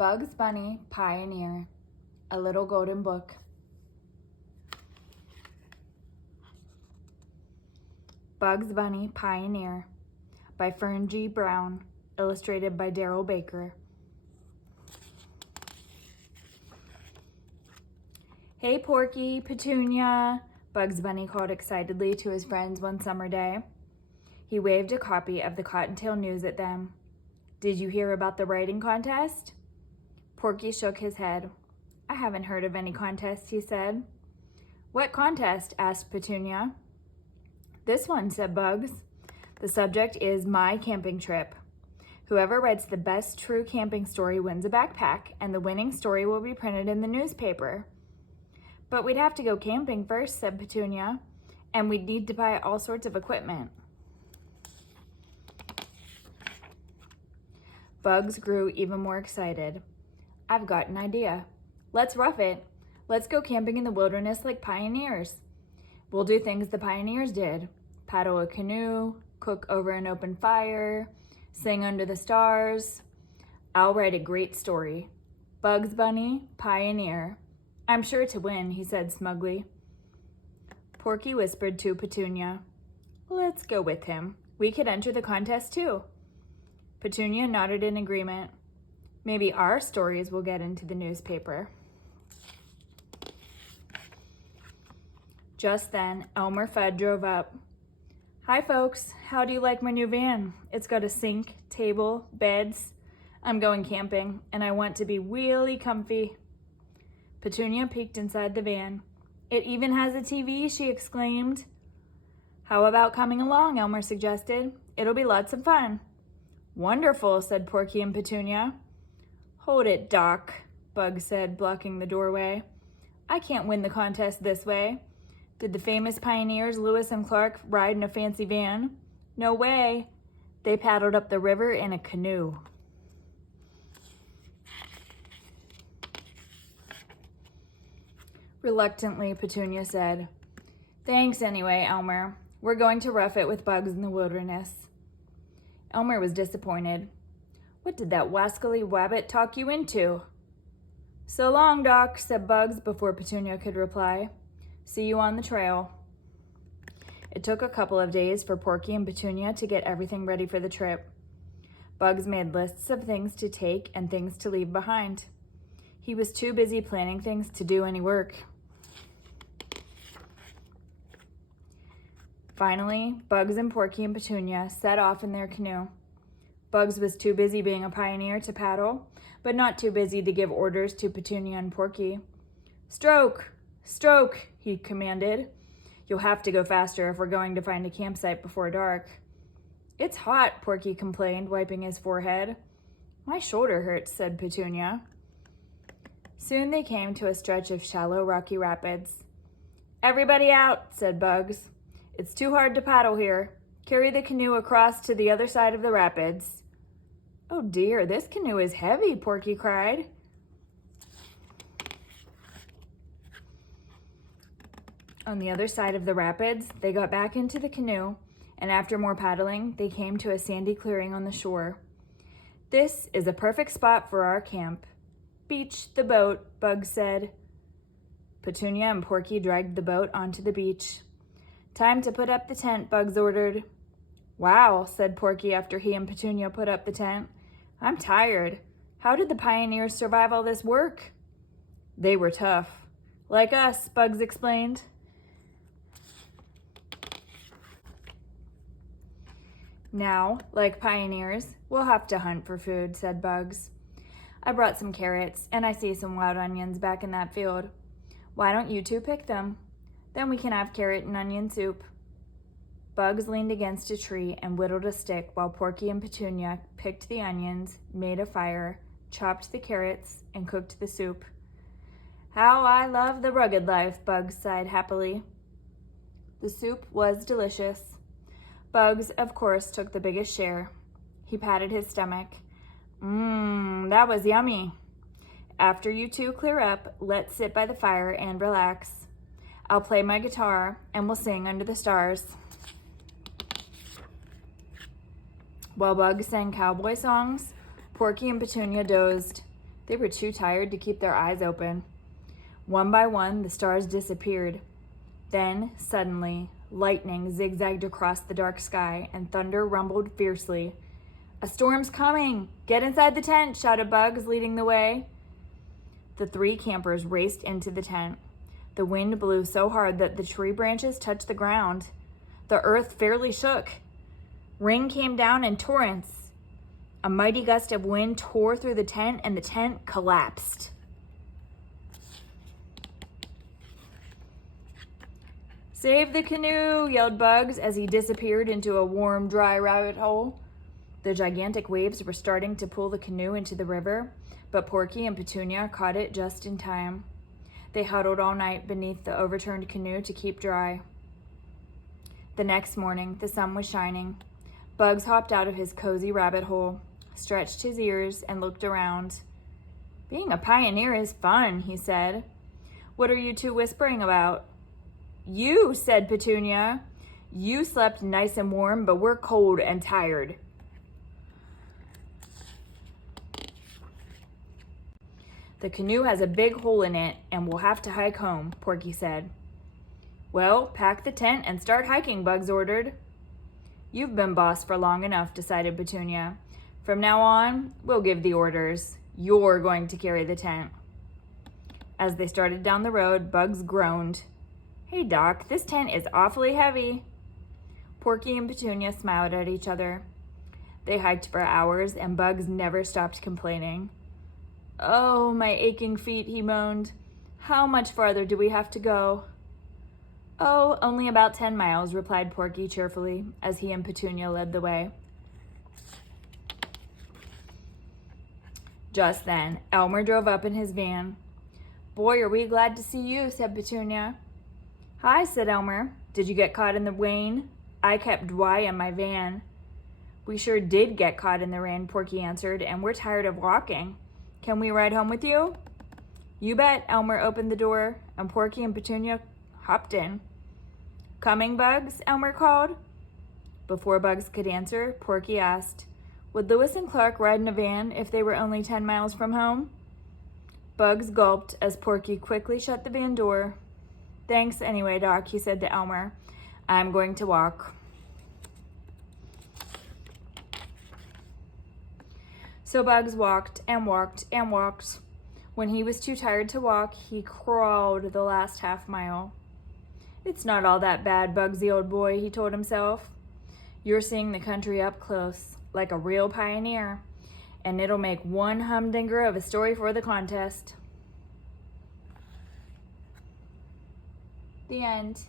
Bugs Bunny Pioneer, A Little Golden Book. Bugs Bunny Pioneer by Fern G. Brown, illustrated by Darrell Baker. Hey Porky, Petunia, Bugs Bunny called excitedly to his friends one summer day. He waved a copy of the Cottontail News at them. Did you hear about the writing contest? Porky shook his head. I haven't heard of any contest, he said. What contest? Asked Petunia. This one, said Bugs. The subject is my camping trip. Whoever writes the best true camping story wins a backpack, and the winning story will be printed in the newspaper. But we'd have to go camping first, said Petunia, and we'd need to buy all sorts of equipment. Bugs grew even more excited. I've got an idea. Let's rough it. Let's go camping in the wilderness like pioneers. We'll do things the pioneers did. Paddle a canoe, cook over an open fire, sing under the stars. I'll write a great story. Bugs Bunny, Pioneer. I'm sure to win, he said smugly. Porky whispered to Petunia. Let's go with him. We could enter the contest too. Petunia nodded in agreement. Maybe our stories will get into the newspaper. Just then, Elmer Fudd drove up. Hi folks, how do you like my new van? It's got a sink, table, beds. I'm going camping, and I want to be really comfy. Petunia peeked inside the van. It even has a TV, she exclaimed. How about coming along, Elmer suggested. It'll be lots of fun. Wonderful, said Porky and Petunia. Hold it, Doc, Bugs said, blocking the doorway. I can't win the contest this way. Did the famous pioneers Lewis and Clark ride in a fancy van? No way. They paddled up the river in a canoe. Reluctantly, Petunia said, Thanks anyway, Elmer. We're going to rough it with Bugs in the wilderness. Elmer was disappointed. What did that wascally wabbit talk you into? So long, Doc, said Bugs before Petunia could reply. See you on the trail. It took a couple of days for Porky and Petunia to get everything ready for the trip. Bugs made lists of things to take and things to leave behind. He was too busy planning things to do any work. Finally, Bugs and Porky and Petunia set off in their canoe. Bugs was too busy being a pioneer to paddle, but not too busy to give orders to Petunia and Porky. Stroke! Stroke! He commanded. You'll have to go faster if we're going to find a campsite before dark. It's hot, Porky complained, wiping his forehead. My shoulder hurts, said Petunia. Soon they came to a stretch of shallow, rocky rapids. Everybody out, said Bugs. It's too hard to paddle here. Carry the canoe across to the other side of the rapids. Oh dear, this canoe is heavy, Porky cried. On the other side of the rapids, they got back into the canoe, and after more paddling, they came to a sandy clearing on the shore. This is a perfect spot for our camp. Beach the boat, Bugs said. Petunia and Porky dragged the boat onto the beach. Time to put up the tent, Bugs ordered. Wow, said Porky after he and Petunia put up the tent. I'm tired. How did the pioneers survive all this work? They were tough. Like us, Bugs explained. Now, like pioneers, we'll have to hunt for food, said Bugs. I brought some carrots, and I see some wild onions back in that field. Why don't you two pick them? Then we can have carrot and onion soup. Bugs leaned against a tree and whittled a stick while Porky and Petunia picked the onions, made a fire, chopped the carrots, and cooked the soup. How I love the rugged life, Bugs sighed happily. The soup was delicious. Bugs, of course, took the biggest share. He patted his stomach. That was yummy. After you two clear up, let's sit by the fire and relax. I'll play my guitar, and we'll sing under the stars. While Bugs sang cowboy songs, Porky and Petunia dozed. They were too tired to keep their eyes open. One by one, the stars disappeared. Then, suddenly, lightning zigzagged across the dark sky and thunder rumbled fiercely. "A storm's coming! Get inside the tent!" shouted Bugs, leading the way. The three campers raced into the tent. The wind blew so hard that the tree branches touched the ground. The earth fairly shook. Rain came down in torrents. A mighty gust of wind tore through the tent, and the tent collapsed. "Save the canoe!" yelled Bugs as he disappeared into a warm, dry rabbit hole. The gigantic waves were starting to pull the canoe into the river, but Porky and Petunia caught it just in time. They huddled all night beneath the overturned canoe to keep dry. The next morning, the sun was shining. Bugs hopped out of his cozy rabbit hole, stretched his ears, and looked around. "Being a pioneer is fun," he said. "What are you two whispering about?" "You," said Petunia. "You slept nice and warm, but we're cold and tired." "The canoe has a big hole in it, and we'll have to hike home," Porky said. "Well, pack the tent and start hiking," Bugs ordered. "You've been boss for long enough," decided Petunia. "From now on, we'll give the orders. You're going to carry the tent." As they started down the road, Bugs groaned. "Hey, Doc, this tent is awfully heavy." Porky and Petunia smiled at each other. They hiked for hours, and Bugs never stopped complaining. "Oh, my aching feet," he moaned. "How much farther do we have to go?" "Oh, only about 10 miles, replied Porky cheerfully, as he and Petunia led the way. Just then, Elmer drove up in his van. "Boy, are we glad to see you," said Petunia. "Hi," said Elmer. "Did you get caught in the rain? I kept Dwy in my van." "We sure did get caught in the rain," Porky answered, "and we're tired of walking. Can we ride home with you?" "You bet." Elmer opened the door, and Porky and Petunia hopped in. "Coming, Bugs?" Elmer called. Before Bugs could answer, Porky asked, "Would Lewis and Clark ride in a van if they were only 10 miles from home?" Bugs gulped as Porky quickly shut the van door. "Thanks anyway, Doc," he said to Elmer. "I'm going to walk." So Bugs walked and walked and walked. When he was too tired to walk, he crawled the last half mile. "It's not all that bad, Bugsy, old boy," he told himself. "You're seeing the country up close, like a real pioneer, and it'll make one humdinger of a story for the contest." The end.